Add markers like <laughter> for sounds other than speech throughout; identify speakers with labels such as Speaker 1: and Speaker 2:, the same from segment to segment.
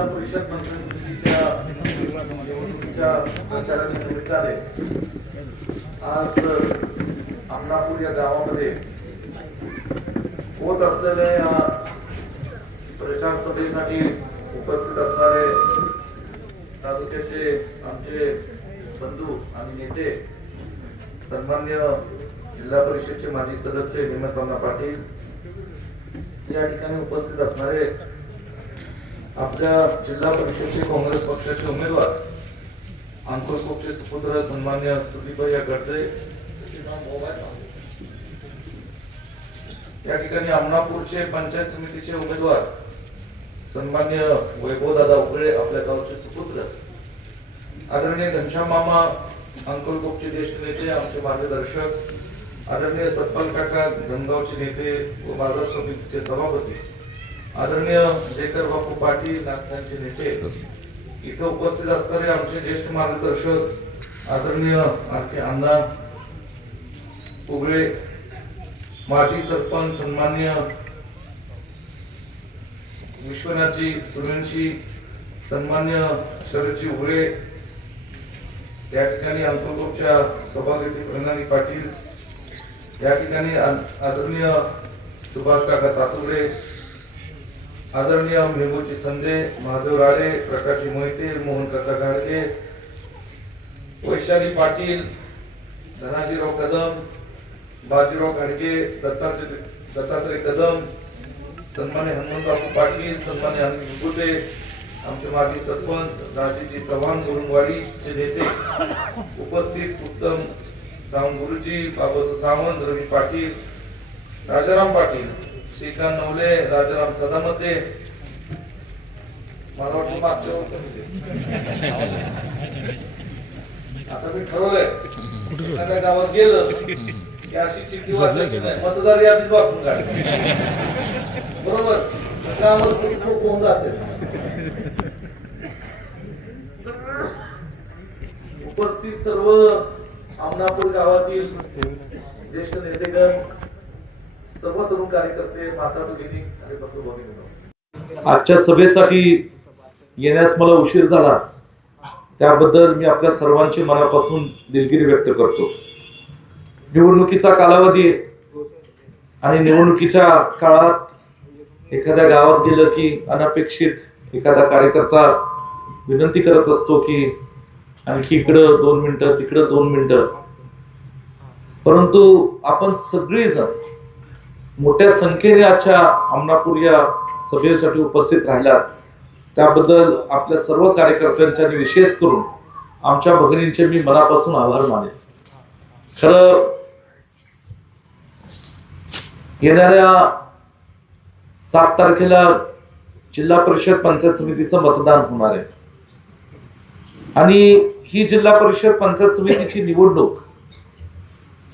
Speaker 1: जिल्हा परिषद मंत्री समितीच्या निवडणुकीच्या प्रचाराच्या निमित्ताने आज आमनापूर या गावामध्ये होत असलेल्या या प्रचार सभेसाठी उपस्थित असणारे तालुक्याचे आमचे बंधू आणि नेते सन्मान्य जिल्हा परिषदचे माजी सदस्य हेमंत पाटील या ठिकाणी उपस्थित असणारे आपल्या जिल्हा परिषदचे काँग्रेस पक्षाचे उमेदवार अंकुश सुपुत्र सन्मान्य सुदीपया गडदे या ठिकाणी अमनापूरचे पंचायत समितीचे उमेदवार सन्मान्य वैभव दादा उकळे आपल्या गावचे सुपुत्र. आदरणीय घनश्याम मामा अंकुल गोपचे ज्येष्ठ नेते आमचे मार्गदर्शक. आदरणीय सतपाल काका धनगावचे नेते व बाजार समितीचे सभापती. आदरणीय जेकर बापू पाटील नागठाणचे नेते इथं उपस्थित असणारे आमचे ज्येष्ठ मार्गदर्शक आदरणीय आर आमदार उगळे माजी सरपंच सन्मान्य विश्वनाथजी सूर्यवंशी सन्मान्य शरदजी उगळे या ठिकाणी अंतर्गोपच्या सभागृती प्रणाली पाटील या ठिकाणी आदरणीय सुभाष काका तातुरे आदरणीय मेहबूजी संदे महादेव राळे प्रकाशी मोहिते मोहन कथा गाडगे वैशाली पाटील धनाजीराव कदम बाजीराव घाडगे दत्तात्रय दत्तात्रय कदम सन्मान्य हनुमंतबाबू पाटील सन्मान्य अनिल आमचे माजी सरपंच राजेजी चव्हाण गुरुंगवाडीचे नेते उपस्थित उत्तम सावंत गुरुजी बाबासाहेब सावंत रवी पाटील राजाराम पाटील श्रीकांत नवले राजाराम सदामते. मला वाटतं मागच्या आता मी ठरवलंय. एखाद्या गावात गेलं की अशी चिठ्ठी वाचायची नाही मतदार यादीच वाचून काढ बरोबर? गावात होऊन जाते. उपस्थित सर्व आमनापूर गावातील ज्येष्ठ नेतेगण सर्व तरुण कार्यकर्ते माता भगिनी आणि बंधू भगिनी आजच्या सभेसाठी येण्यास मला उशीर झाला. त्याबद्दल मी आपल्या सर्वांची मनापासून दिलगिरी व्यक्त करतो. निवडणुकीचा कालावधी आणि निवडणुकीच्या काळात एखाद्या गावात गेलं की अनपेक्षित एखादा कार्यकर्ता विनंती करत असतो की आणखी इकडं दोन मिनटं तिकडं दोन मिनिटं. परंतु आपण सगळेजण मोठ्या संख्येने आजच्या आमनापूर या सभेसाठी उपस्थित राहिल्या त्याबद्दल आपल्या सर्व कार्यकर्त्यांच्या आणि विशेष करून आमच्या भगिनींचे मी मनापासून आभार मानेन. खरं येणाऱ्या सात तारखेला जिल्हा परिषद पंचायत समितीचं मतदान होणार आहे. आणि ही जिल्हा परिषद पंचायत समितीची निवडणूक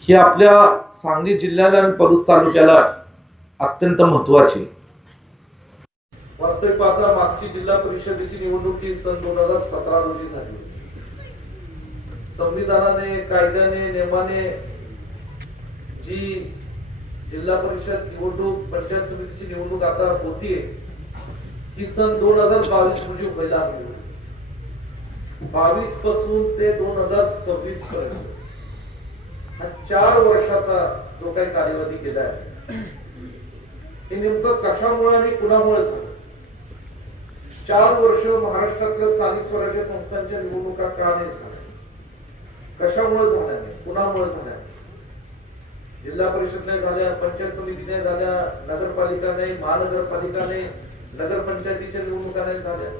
Speaker 1: ही आपल्या सांगली जिल्ह्याला आणि पलूस तालुक्याला अत्यंत महत्वाची वास्तविक पाहता मागची जिल्हा परिषदेची निवडणूक ही सन दोन हजार सतरा रोजी झाली. संविधानाने कायद्याने नियमाने जी जिल्हा परिषद निवडणूक पंचायत समितीची निवडणूक आता होतीये ही सन दोन हजार बावीस रोजी व्हायला हवी बावीसपासून ते दोन हजार सव्वीस पर्यंत. हा चार वर्षाचा जो काही कार्यवाही केला आहे हे नेमकं कशामुळे आणि कुणामुळे झालं? चार वर्ष महाराष्ट्रातल्या स्थानिक स्वराज्य संस्थांच्या निवडणुका का नाही झाल्या? कशामुळे झाल्या नाही? कुणामुळे झाल्या जिल्हा परिषद नाही झाल्या पंचायत समिती नाही झाल्या नगरपालिका नाही महानगरपालिका नाही नगरपंचायतीच्या निवडणुका नाही झाल्या.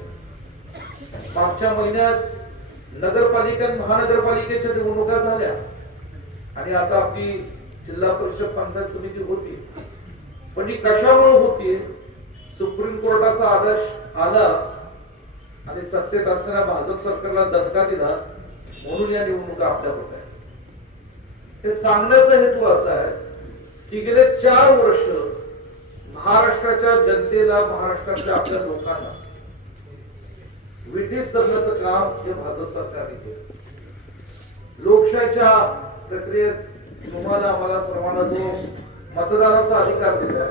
Speaker 1: मागच्या महिन्यात नगरपालिका महानगरपालिकेच्या निवडणुका झाल्या. आणि आता आपली जिल्हा परिषद पंचायत समिती होती. पण ही कशामुळे होती? सुप्रीम कोर्टाचा आदेश आला आणि सत्तेत असणाऱ्या भाजप सरकारला दणका दिला म्हणून या निवडणुका आपल्या होत आहेत. हे सांगण्याचा हेतू असा आहे की गेले चार वर्ष महाराष्ट्राच्या जनतेला महाराष्ट्रातल्या आपल्या लोकांना विटीस धरण्याचं काम हे भाजप सरकारने केलं. लोकशाहीच्या प्रक्रियेत तुम्हाला आम्हाला सर्वांना जो मतदानाचा अधिकार दिलाय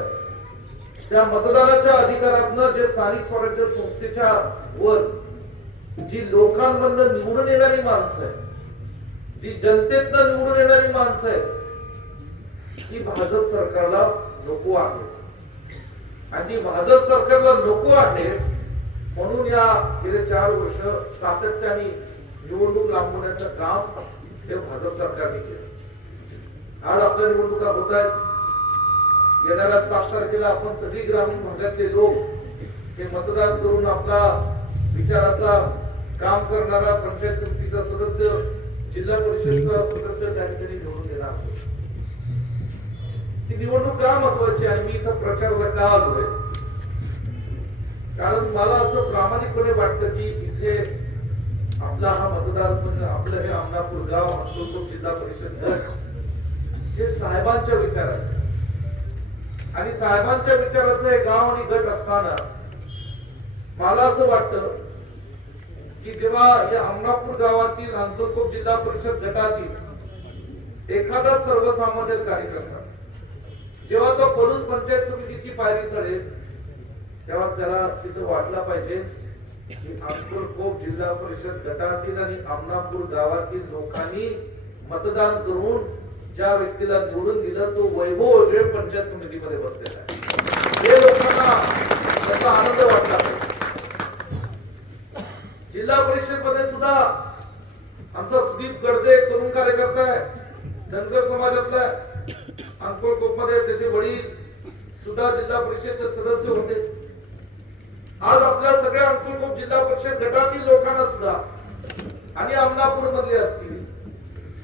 Speaker 1: त्या मतदानाच्या अधिकारातनं जे स्थानिक स्वराज्य संस्थेच्या वर जी लोकांमधनं निवडून येणारी माणसं आहेत जी जनतेतनं निवडून येणारी माणसं आहेत ती भाजप सरकारला नको आहे. आणि ती भाजप सरकारला नको आहे म्हणून या गेले चार वर्ष सातत्याने निवडणूक लांबवण्याचं काम हे भाजप सरकारने केलं. आज आपल्या निवडणुका होत आहेत. येणाऱ्या सात तारखेला आपण सगळी ग्रामीण भागातले लोक हे मतदान करून आपला विचाराचा काम करणारा पंचायत समितीचा सदस्य जिल्हा परिषदचा सदस्य त्या ठिकाणी निवडून देणार आहोत. ती निवडणूक का महत्वाची आहे? मी इथं प्रचाराला का आलोय? कारण मला असं प्रामाणिकपणे वाटतं की इथे आपला हा मतदारसंघ आपलं हे अमरापूर गाव अक्कलकोट जिल्हा परिषद गट हे साहेबांच्या विचाराचं. आणि साहेबांच्या विचाराचं हे गाव आणि गट असताना मला असं वाटतं की जेव्हा या अमरापूर गावातील अंतरकोट जिल्हा परिषद गटातील एखादा सर्वसामान्य कार्यकर्ता जेव्हा तो पोलीस पंचायत समितीची पायरी चढेल तेव्हा त्याला तिथं वाटला पाहिजे की अंतरकोट जिल्हा परिषद गटातील आणि अमरापूर गावातील लोकांनी मतदान करून ज्या व्यक्तीला निवडून दिलं तो वैभव वगैरे पंचायत समितीमध्ये बसलेला आहे. हे लोकांना त्याचा आनंद वाटला. जिल्हा परिषदमध्ये सुद्धा आमचा सुदीप गर्दे तरुण कार्यकर्ता आहे धनगर समाजातला अंकोटमध्ये त्याचे वडील सुद्धा जिल्हा परिषदचे सदस्य होते. आज आपल्या सगळ्या अंकुलकोप जिल्हा परिषद गटातील लोकांना सुद्धा आणि अमलापूर मधले असतील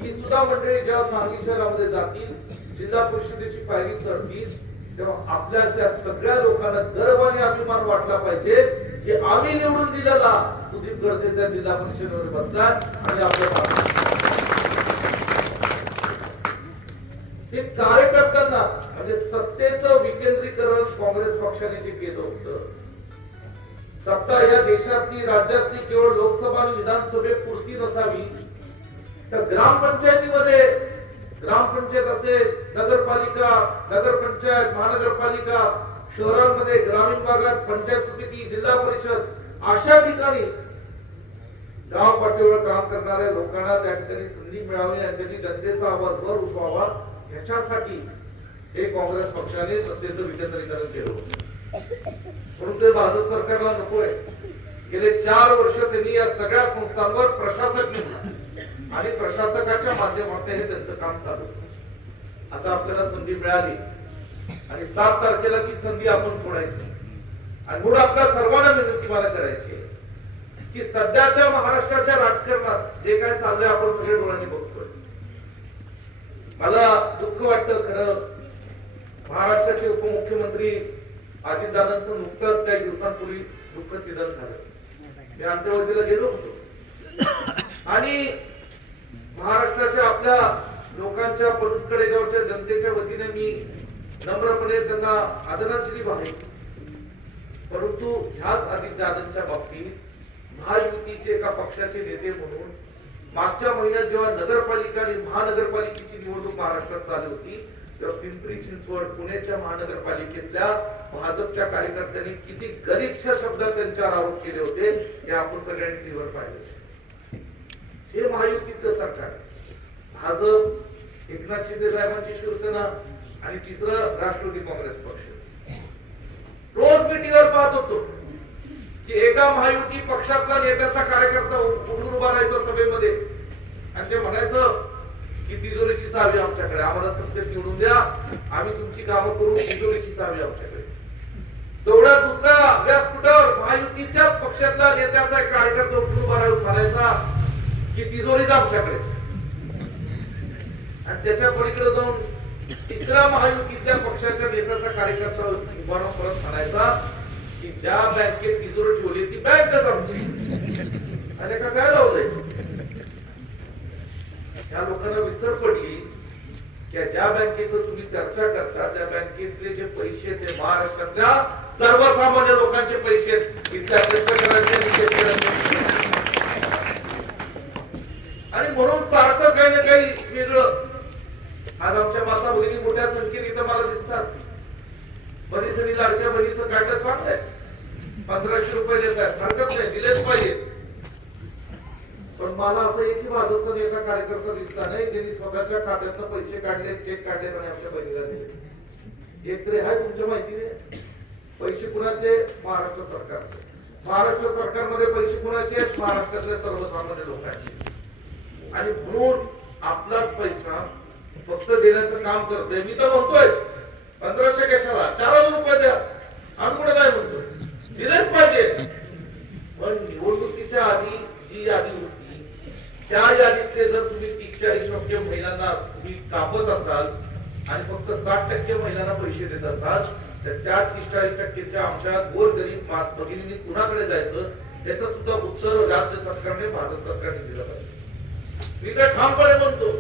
Speaker 1: ही सुद्धा मंडळी जेव्हा सांगली शहरामध्ये जातील जिल्हा परिषदेची पायरी चढतील तेव्हा आपल्या सगळ्या लोकांना गर्व आणि अभिमान वाटला पाहिजे की आम्ही निवडून दिलेला सुदीप गडते त्या जिल्हा परिषदेवर बसला आणि आपल्या ते हे कार्यकर्त्यांना म्हणजे सत्तेचं विकेंद्रीकरण काँग्रेस पक्षाने जे केलं होतं सत्ता या देशातली राज्यातली केवळ लोकसभा आणि विधानसभेपुरती नसावी. तर ग्रामपंचायतीमध्ये ग्रामपंचायत असेल नगरपालिका नगरपंचायत महानगरपालिका शहरांमध्ये ग्रामीण भागात पंचायत समिती जिल्हा परिषद अशा ठिकाणी गाव पातळीवर काम करणाऱ्या लोकांना त्या ठिकाणी संधी मिळावी आणि त्यांनी जनतेचा आवाज वर उठवावा ह्याच्यासाठी हे काँग्रेस पक्षाने सत्तेचं विकेंद्रीकरण केलं होतं. म्हणून ते भाजप सरकारला नकोय. गेले चार वर्ष त्यांनी या सगळ्या संस्थांवर प्रशासक नेमला. आणि प्रशासकाच्या माध्यमातून हे त्यांचं काम चालू आता आपल्याला संधी मिळाली. आणि सात तारखेला ती संधी आपण सोडायची. आणि म्हणून आपल्या सर्वांना विनंती मला करायची आहे की सध्याच्या महाराष्ट्राच्या राजकारणात जे काय चाललंय आपण सगळे डोळ्यांनी बघतोय. मला दुःख वाटतं खरं. महाराष्ट्राचे उपमुख्यमंत्री अजितदादांचं नुकतंच काही दिवसांपूर्वी दुःख निधन झालं. ते अंत्यविधीला गेलो होतो. आणि महाराष्ट्राच्या आपल्या लोकांच्या पलुसकडे गावच्या जनतेच्या वतीने मी नम्रपणे त्यांना आदरांजली वाहिली परंतु ह्याच अजितदादांच्या बाबतीत महायुतीचे एका पक्षाचे नेते म्हणून मागच्या महिन्यात जेव्हा नगरपालिका आणि महानगरपालिकेची निवडणूक महाराष्ट्रात चालू होती तेव्हा पिंपरी चिंचवड पुण्याच्या महानगरपालिकेतल्या भाजपच्या कार्यकर्त्यांनी किती गलिच्छ शब्द त्यांच्यावर आरोप केले होते हे आपण सगळ्यांनी टीव्हीवर पाहिले. हे महायुतीचं सरकार भाजप एकनाथ शिंदे साहेबांची शिवसेना आणि तिसरं राष्ट्रवादी काँग्रेस पक्ष. रोज मी टीव्हीवर पाहत होतो की एका महायुती पक्षातला नेत्याचा कार्यकर्ता उठून उभा राहायचा सभेमध्ये. आणि ते म्हणायचं की तिजोरीची चावी आमच्याकडे. आम्हाला सत्य निवडून द्या. आम्ही तुमची कामं करू तिजोरीची चावी आमच्याकडे. तेवढा दुसरा व्यासपीठावर महायुतीच्याच पक्षातला नेत्याचा एक कार्यकर्ता उठून म्हणायचा की तिजोरीच आमच्याकडे. आणि त्याच्या पलीकडे जाऊन तिसऱ्या महायुतीतल्या पक्षाच्या नेत्याचा कार्यकर्ता उभारा परत म्हणायचा की ज्या बँकेत तिजोरी ठेवली ती बँकच आमची. आणि का काय लावलंय? या लोकांना विसर पडली की ज्या बँकेचं तुम्ही चर्चा करता त्या बँकेतले जे पैसे ते महाराष्ट्रातल्या सर्वसामान्य लोकांचे पैसे इथल्या शेतकऱ्यांचे आणि शेतकऱ्यांचे आणि म्हणून सारखं काही ना काही वेगळं. आज आमच्या माता भगिनी मोठ्या संख्येने इथं मला दिसतात. परिसरी लाडक्या बहिणीचं काढलं चांगलं आहे पंधराशे रुपये देत आहेत हरकत नाही दिलेच पाहिजे. पण मला असं एकही भाजपचा नेता कार्यकर्ता दिसला नाही त्यांनी स्वतःच्या खात्यातनं पैसे काढले चेक काढले आणि आमच्या बहिणीला. दिले एक तरी आहे तुमच्या माहितीने? पैसे कुणाचे? महाराष्ट्र सरकारचे. महाराष्ट्र सरकारमध्ये पैसे कुणाचे आहेत? महाराष्ट्रातल्या सर्वसामान्य लोकांचे. आणि म्हणून आपलाच पैसा फक्त देण्याचं काम करतोय. मी तर म्हणतोय पंधराशे कशाला? चार हजार रुपये द्या. आम्ही कुठे काय म्हणतो दिलेच पाहिजे. पण निवडणुकीच्या आधी जी यादी होती त्या यादीतले जर तुम्ही तीस चाळीस टक्के महिलांना तुम्ही कापत असाल आणि फक्त साठ टक्के महिलांना पैसे देत असाल तर त्या तीस चाळीस टक्केच्या आमच्या गोरगरीब मा- भगिनींनी कुणाकडे जायचं? त्याचं सुद्धा उत्तर राज्य सरकारने भारत सरकारने दिलं पाहिजे. मी तर ठामपणे म्हणतो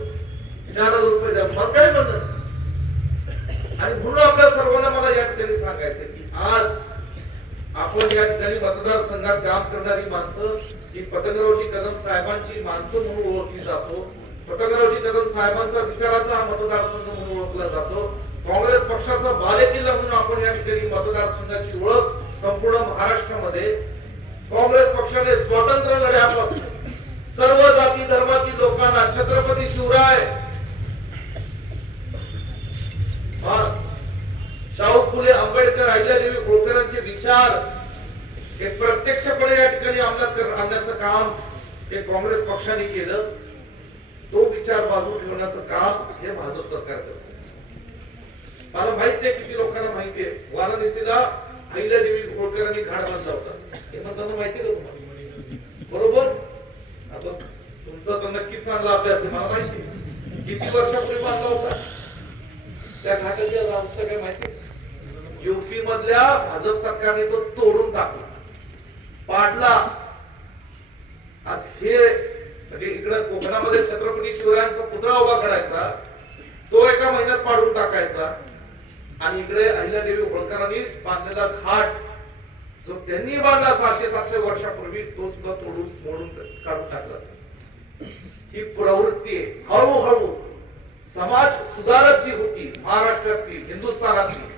Speaker 1: चार हजार रुपये द्या. मग काय म्हणत आणि म्हणून आपल्या सर्वांना मला या ठिकाणी सांगायचं की आज आपण या ठिकाणी मतदारसंघात काम करणारी माणसं ही पतंगरावजी कदम साहेबांची माणसं म्हणून ओळखली जातो. पतंगरावजी कदम साहेबांचा विचाराचा हा मतदारसंघ म्हणून ओळखला जातो. काँग्रेस पक्षाचा बालेकिल्ला म्हणून आपण या ठिकाणी मतदारसंघाची ओळख संपूर्ण महाराष्ट्रामध्ये. काँग्रेस पक्षाने स्वातंत्र्य लढ्यापासून सर्व जाती धर्मातील लोकांना छत्रपती शिवराय. शाहू फुले आंबेडकर अहिल्यादेवी होळकरांचे विचार हे प्रत्यक्षपणे या ठिकाणी अंमलात आणण्याचं काम हे काँग्रेस पक्षाने केलं. तो विचार बाजू ठेवण्याचं काम हे भाजप सरकार करत. मला माहिती आहे किती लोकांना माहिती आहे. वाराणसीला अहिल्यादेवी होळकरांनी घाट बांधला होता. हे म्हणताना माहिती का तुम्हाला? बरोबर? आता तुमचा तर नक्कीच चांगला अभ्यास आहे मला माहिती किती वर्षापूर्वी बांधला होता? त्या घाटाची आज अवस्था काय माहिती युपी मधल्या भाजप सरकारने तो तोडून टाकला. पाडला. आज हे म्हणजे इकडे कोकणामध्ये छत्रपती शिवरायांचा पुतळा उभा करायचा तो एका महिन्यात पाडून टाकायचा. आणि इकडे अहिल्यादेवी होळकरांनी बांधलेला घाट जो त्यांनी बांधला सहाशे सातशे वर्षापूर्वी तो सुद्धा तोडून मोडून काढून टाकला. ही प्रवृत्ती हळूहळू समाज सुधारक जी होती महाराष्ट्रातली हिंदुस्थानातली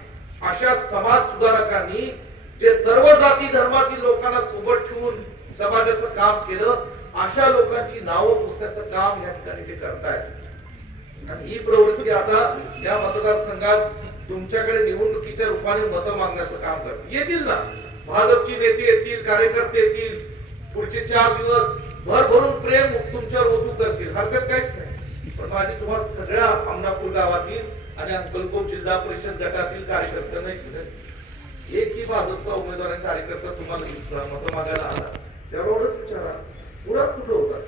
Speaker 1: अशा समाज सुधारकांनी जे सर्व जाती धर्मातील लोकांना सोबत ठेवून समाजाचं काम केलं अशा लोकांची नावं पुसण्याचं काम या ठिकाणी ते करतायत. आणि ही प्रवृत्ती आता या मतदारसंघात तुमच्याकडे निवडणुकीच्या रूपाने मतं मागण्याचं काम करते. येतील ना? भाजपची नेते येतील कार्यकर्ते येतील पुढचे चार दिवस भरभरून प्रेम तुमच्यावर ओतू करतील. हरकत काहीच नाही. पण माझी तुम्हाला सगळ्या आमनापूर गावातील आणि अंकलकोट जिल्हा परिषद गटातील कार्यकर्त्यांना एक एकही भाजपचा उमेदवार आणि कार्यकर्ता तुम्हाला दिसला मतं मागायला आला. त्यावरच विचारा पुढं कुठं होता?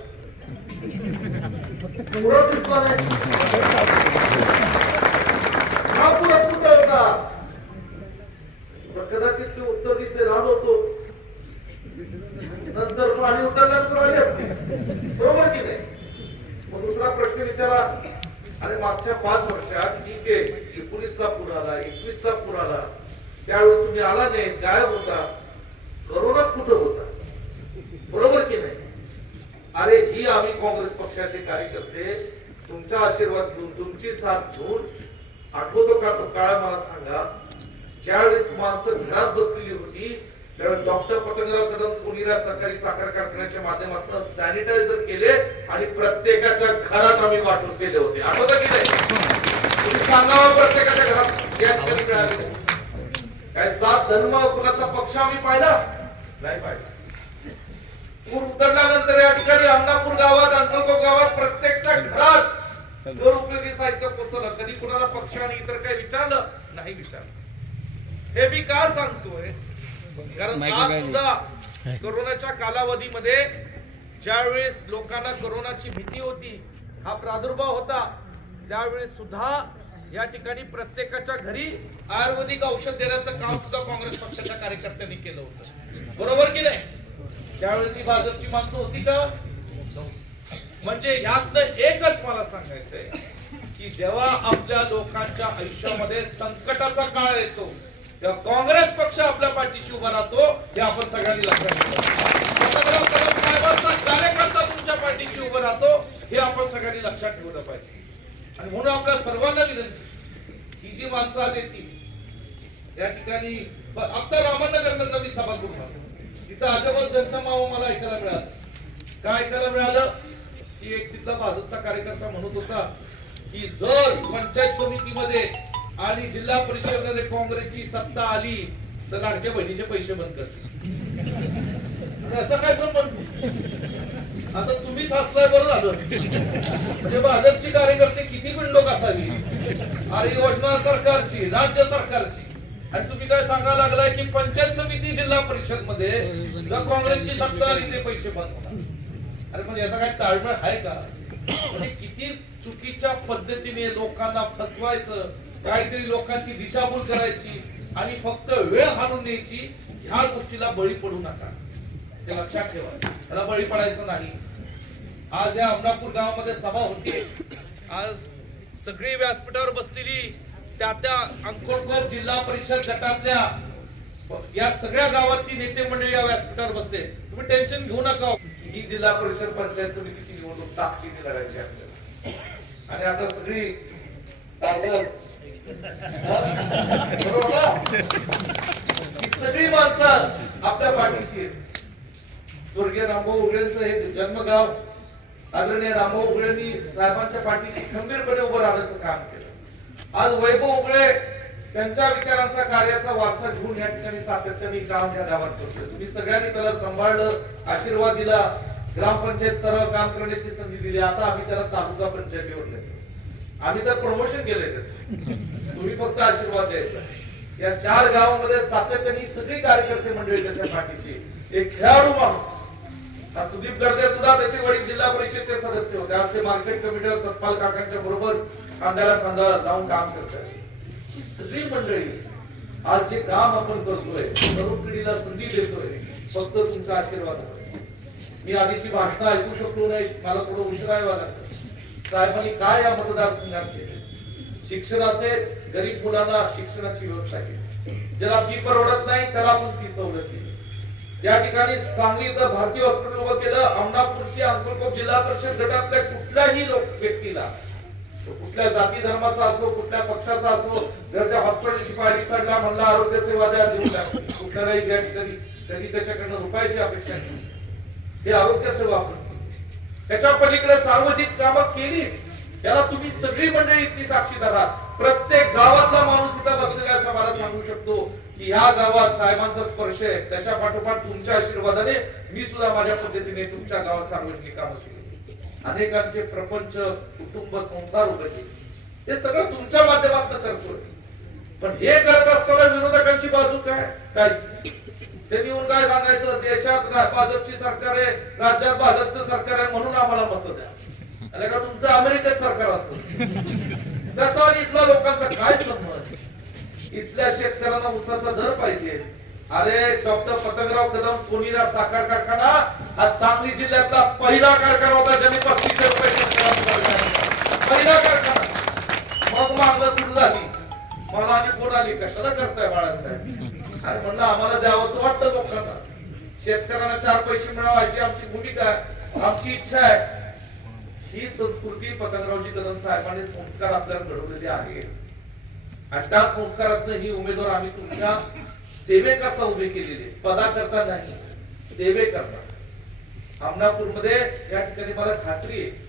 Speaker 1: दिसला नाही. हा कुठं होता? कदाचित ते उत्तर दिसेल आलो होतो. नंतर पाणी उतरल्यानंतर आले असतील बरोबर की दुसरा प्रश्न विचारा. आणि मागच्या पाच वर्षात ठीक आहे एकोणीस ला पूर आला एकवीस ला पूर आला. त्यावेळेस तुम्ही आला नाही गायब होता. करोनात कुठं होता? बरोबर की नाही? अरे ही आम्ही काँग्रेस पक्षाचे कार्यकर्ते तुमचा आशीर्वाद घेऊन तुमची साथ घेऊन आठवतो का तो काळ मला सांगा? ज्यावेळेस माणसं घरात बसलेली होती त्यावेळेस डॉक्टर पतंगराव कदम सोनीरा सरकारी साखर कारखान्याच्या माध्यमातून सॅनिटायझर केले आणि प्रत्येकाच्या घरात आम्ही वाटून केले होते. आठवतं की नाही? सांगावं प्रत्येकाच्या घरात. गॅस कधी मिळाले काय जात धर्म कुणाचा पक्ष आम्ही पाहिला? नाही पाहिला. पूर उतरल्यानंतर या ठिकाणी अण्णापूर गावात अंकलकोट गावात प्रत्येकच्या घरात घर उपयोगी साहित्य पोचलं कधी कुणाला पक्ष आणि इतर काही विचारलं? नाही विचारलं. हे मी का सांगतोय? कारण आज सुद्धा कोरोनाच्या कालावधीमध्ये ज्यावेळेस लोकांना कोरोनाची भीती होती हा प्रादुर्भाव होता त्यावेळेस सुद्धा या ठिकाणी प्रत्येकाच्या घरी आयुर्वेदिक औषध देण्याचं काम सुद्धा काँग्रेस पक्षाच्या कार्यकर्त्यांनी केलं होतं. बरोबर की नाही? त्यावेळेस ही भाजपची माणसं होती का? म्हणजे यातलं एकच मला सांगायचंय की जेव्हा आपल्या लोकांच्या आयुष्यामध्ये संकटाचा काळ येतो तेव्हा काँग्रेस पक्ष आपल्या पाठीशी उभा राहतो हे आपण सगळ्यांनी लक्षात ठेवावं. कार्यकर्ता तुमच्या पाठीशी उभा राहतो हे आपण सगळ्यांनी लक्षात ठेवलं पाहिजे आणि म्हणून आपल्या सर्वांना विनंती ही जी माणसं आली ती या ठिकाणी आता रामनगर मी सभा करून आलो. तिथं आजोबा ज्यांचा मावा मला ऐकायला मिळालं काय ऐकायला मिळालं की एक तिथला भाजपचा कार्यकर्ता म्हणत होता की जर पंचायत समितीमध्ये आणि जिल्हा परिषदेमध्ये काँग्रेसची सत्ता आली तर लाडक्या बहिणीचे पैसे बंद करतील. असं काय संबंध? आता तुम्हीच हसलाय बरं झालं. म्हणजे भाजपची कार्यकर्ते किती पिंडोक असावी? अरे योजना सरकारची राज्य सरकारची. आणि तुम्ही काय सांगायला लागलाय की पंचायत समिती जिल्हा परिषदमध्ये जर काँग्रेसची सत्ता आली ते पैसे बंद अरे पण याचा काय ताळमेळ आहे का? म्हणजे किती चुकीच्या पद्धतीने लोकांना फसवायचं काहीतरी लोकांची दिशाभूल करायची आणि फक्त वेळ हाणून द्यायची ह्या गोष्टीला बळी पडू नका. ते लक्षात ठेवा. त्याला बळी पडायचं नाही. आज या अमरापूर गावामध्ये सभा होती. आज सगळी व्यासपीठावर बसलेली त्या त्या अंकोलकोट जिल्हा परिषद गटातल्या या सगळ्या गावातली नेते मंडळी या व्यासपीठावर बसते तुम्ही टेन्शन घेऊ नका. ही जिल्हा परिषद पंचायत समितीची निवडणूक ताकदीने लढायची आपल्याला आणि आता सगळी सगळी माणसं आपल्या पाठीशी स्वर्गीय रामभाऊ उघडेंचं हे जन्मगाव आदरणीय रामभाऊ उघडेंनी साहेबांच्या पाठीशी खंबीरपणे उभं राहण्याचं काम केलं. आज वैभव उघडे त्यांच्या विचारांचा कार्याचा वारसा घेऊन या ठिकाणी सातत्याने काम या गावात करतोय. तुम्ही सगळ्यांनी त्याला सांभाळलं आशीर्वाद दिला ग्रामपंचायत स्तरावर काम करण्याची संधी दिली. आता आम्ही त्याला तालुका पंचायतीवर नेतो आम्ही तर प्रमोशन केलंय त्याच. तुम्ही फक्त आशीर्वाद द्यायचा. या चार गावामध्ये सातत्याने सगळी कार्यकर्ते मंडळी त्याच्या पाठीशी एक खेळाडू माणूस. हा सुदीप गर्दे सुद्धा त्याचे वडील जिल्हा परिषदचे सदस्य होते. आज ते मार्केट कमिटीवर सतपाल काकांच्या बरोबर खांद्याला खांदा लावून काम करतात. ही सगळी मंडळी आज जे काम आपण करतोय तरुण पिढीला संधी देतोय फक्त तुमचा आशीर्वाद मी आधीची भाषणं ऐकू शकलो नाही. मला थोडं उशिरायला लागलं साहेबांनी काय या मतदारसंघात केले? शिक्षण गरीब मुलांना शिक्षणाची व्यवस्था केली. ज्याला फी परवडत नाही त्याला आपण फी सवलत केली या ठिकाणी सांगली तर भारतीय हॉस्पिटल उभं केलं. अमनापूरची अंकुलकोप जिल्हा परिषद गटातल्या कुठल्याही लोक व्यक्तीला कुठल्या जाती धर्माचा असो कुठल्या पक्षाचा असो जर त्या हॉस्पिटलची पायरी चढला म्हणला आरोग्य सेवा द्या देऊ द्या. कुठल्याही या ठिकाणी त्यांनी त्याच्याकडनं रुपयाची अपेक्षा नाही. हे आरोग्य सेवा आपण त्याच्या पलीकडे सार्वजनिक कामं केलीच. याला तुम्ही सगळी मंडळी इथली साक्षीदार आहात प्रत्येक गावातला माणूस इथं बसलेला असं मला सांगू शकतो की ह्या गावात साहेबांचा स्पर्श आहे. त्याच्या पाठोपाठ तुमच्या आशीर्वादाने मी सुद्धा माझ्या पद्धतीने तुमच्या गावात सार्वजनिक काम केली. अनेकांचे प्रपंच कुटुंब संसार उभे हे सगळं तुमच्या माध्यमातून करतोय. पण हे करत असताना विरोधकांची बाजू काय? काहीच नाही. त्यांनी येऊन काय सांगायचं? देशात भाजपची सरकार आहे राज्यात भाजपचं सरकार आहे म्हणून आम्हाला मत द्या. का तुमचं अमेरिकेत सरकार असत? त्याचा इथल्या लोकांचा काय संबंध? इथल्या शेतकऱ्यांना उसाचा दर पाहिजे. अरे डॉक्टर पतंगराव कदम सोनीरा साखर कारखाना हा सांगली जिल्ह्यातला पहिला कारखाना होता ज्यांनी पस्तीसशे रुपये पहिला कारखाना. मग मागलं सुरू झाली. मला आणि कोण आली कशाला करताय बाळासाहेब? आणि म्हणलं आम्हाला द्यावंसं वाटतं लोकांना. शेतकऱ्यांना चार पैसे मिळावा अशी आमची भूमिका आमची इच्छा आहे. ही संस्कृती पतंगरावजी कदम साहेबांनी संस्कार आपल्याला घडवलेले आहे आणि त्या संस्कारातनं ही उमेदवार आम्ही तुमच्या सेवेकरता उभे केलेले पदाकरता नाही सेवेकरता. अमनापूरमध्ये या ठिकाणी मला खात्री आहे.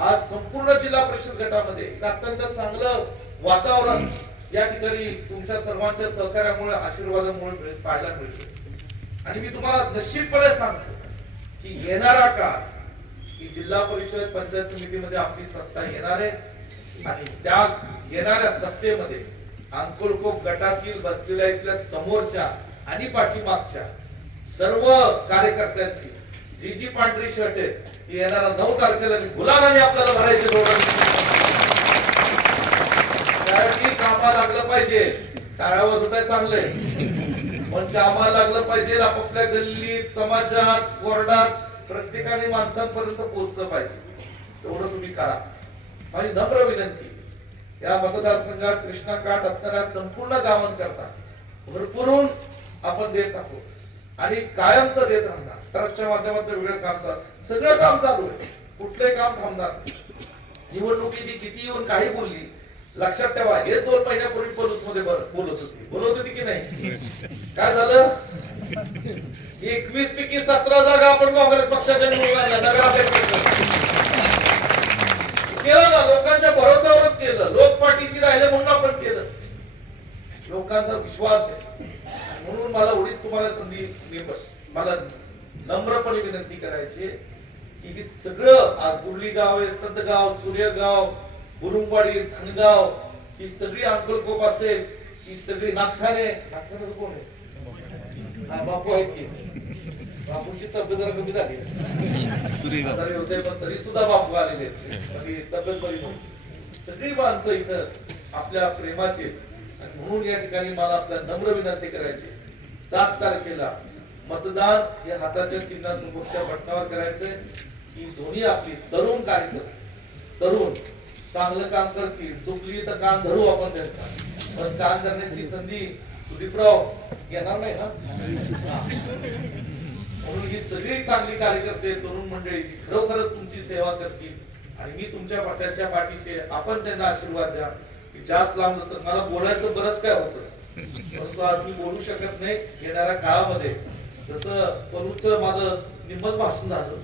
Speaker 1: आज संपूर्ण जिल्हा परिषद गटामध्ये एक अत्यंत चांगलं वातावरण या ठिकाणी तुमच्या सर्वांच्या सहकार्यामुळे आशीर्वादामुळे पाहायला मिळतो आणि मी तुम्हाला निश्चितपणे सांगतो की येणारा काळ की जिल्हा परिषद पंचायत समितीमध्ये आपली सत्ता येणार आहे. आणि त्या येणाऱ्या सत्तेमध्ये अंकुलकोप गटातील बसलेल्या इथल्या समोरच्या आणि पाठीमागच्या सर्व कार्यकर्त्यांची जी जी पांढरी शर्ट आहे ती येणाऱ्या नऊ तारखेला गुलाबाने आपल्याला भरायची. त्यासाठी कामाला लागलं पाहिजे. टाळावर होत चांगलंय पण कामाला लागलं पाहिजे आपापल्या गल्लीत समाजात वॉर्डात प्रत्येकाने माणसांपर्यंत पोहोचलं पाहिजे. तेवढं तुम्ही करा. माझी नम्र विनंती या मतदारसंघात कृष्णा काठ असणाऱ्या संपूर्ण गावांकरता भरपूरून आपण देत आहोत. आणि कायमच देत राहणार. ट्रस्टच्या माध्यमातून वेगळं काम चालू सगळं काम चालू आहे. कुठलंही काम थांबणार निवडणुकीची किती येऊन काही बोलली लक्षात ठेवा हे दोन महिन्यापूर्वी पोलीसमध्ये बोलत होती बोलत होती की नाही? <laughs> काय झालं? एकवीस पैकी सतरा जागा आपण काँग्रेस पक्षाच्या. केलं ना लोकांच्या भरोसावरच केलं. लोक पाठीशी राहिले म्हणून आपण केलं. लोकांचा विश्वास आहे. म्हणून मला एवढीच तुम्हाला संधी मी ब- मला नम्रपणे विनंती करायची की हे सगळं आज गुरली गाव आहे संतगाव सूर्यगाव बुरुंगवाडी धनगाव ही सगळी अंकलकोप असेल ही सगळी नागठाणे. नागठाणे कोण आहे? हा बापू आहेत की. बापूची तब्येत जरा कमी झाली. आजारी होते पण तरी सुद्धा बापू आलेले तब्येत बरी नव्हती. सगळी माणसं इथं आपल्या प्रेमाचे आणि म्हणून या ठिकाणी मला आपल्या नम्र विनंती करायची. सात तारखेला मतदान हे हाताच्या चिन्हासमोरच्या बटणावर करायचंय. की दोन्ही आपली तरुण कार्यकर्ते तरुण चांगलं काम करतील चुकली तर काम धरू आपण त्यांचा. पण काम करण्याची संधी सुदीपराव येणार नाही ना? हा. म्हणून ही सगळी चांगली कार्यकर्ते तरुण मंडळी खरोखरच तुमची सेवा करतील. आणि मी तुमच्या पाट्याच्या पाठीशी आपण त्यांना आशीर्वाद द्या. की जास्त लांब मला बोलायचं बरंच काय होतं. परंतु आज मी बोलू शकत नाही येणाऱ्या काळामध्ये. जसं परूच माझं निम्मत भाषण झालं.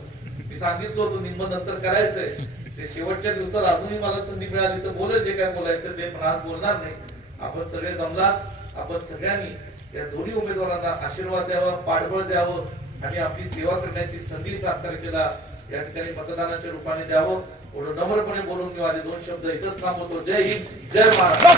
Speaker 1: मी सांगितलं होतं निम्म नंतर करायचंय. ते शेवटच्या दिवसात अजूनही मला संधी मिळाली तर बोलत जे काय बोलायचं ते पण आज बोलणार नाही. आपण सगळे जमलात आपण सगळ्यांनी या दोन्ही उमेदवारांना आशीर्वाद द्यावा पाठबळ द्यावं आणि आपली सेवा करण्याची संधी सात तारखेला या ठिकाणी मतदानाच्या रूपाने द्यावं. एवढं नम्रपणे बोलून घेऊ. आले दोन शब्द इथंच थांबवतो. जय हिंद जय महाराष्ट्र